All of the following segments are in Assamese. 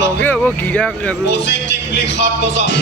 লগে হ'ব গিৰাক আৰু পজিটিভলি 7 বজাত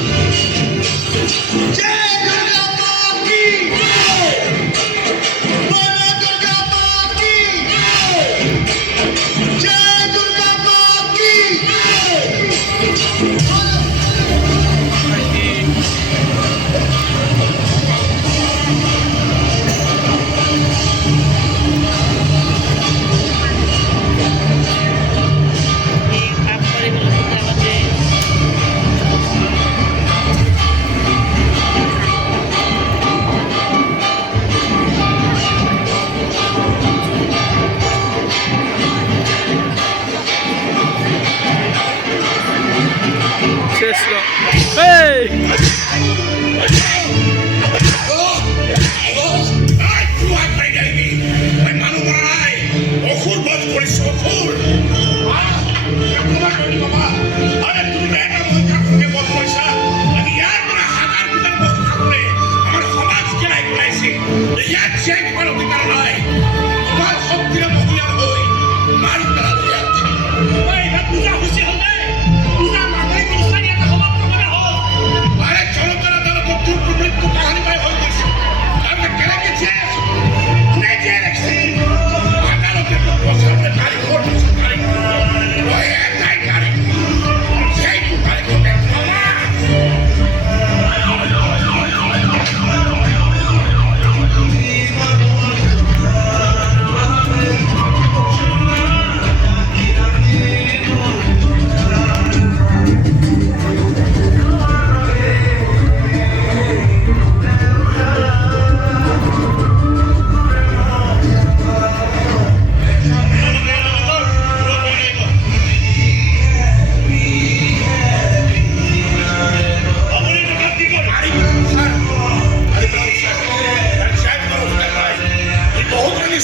শেষ এই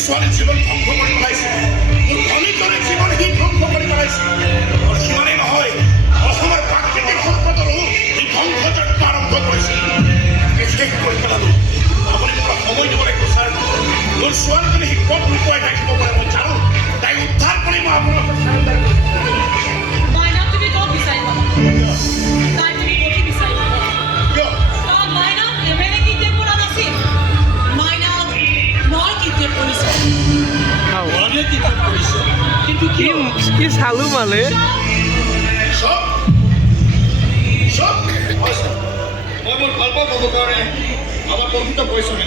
ছোৱালী জীৱন ধ্বংস কৰি পেলাইছে ধনীজনে জীৱন সি ধ্বংস কৰি পেলাইছে আৰু সিমানেই নহয় অসমৰ প্ৰাকৃতিক সম্পদৰো সি ধ্বংসযজ্ঞ আৰম্ভ কৰিছিল শেষ কৰি পেলালো আপুনি মোক সময় দিব লাগিব ছাৰ মোৰ ছোৱালীজনী সি ক'ত লুকুৱাই থাকিব পাৰে মই জানো তাইক উদ্ধাৰ কৰি মই আপোনাৰ চাৰেণ্ডাৰ কি চালো মানে মই মোৰ ভাল পাওঁ ক'ব কাৰণে আমাৰ প্ৰকৃত পৰিচয়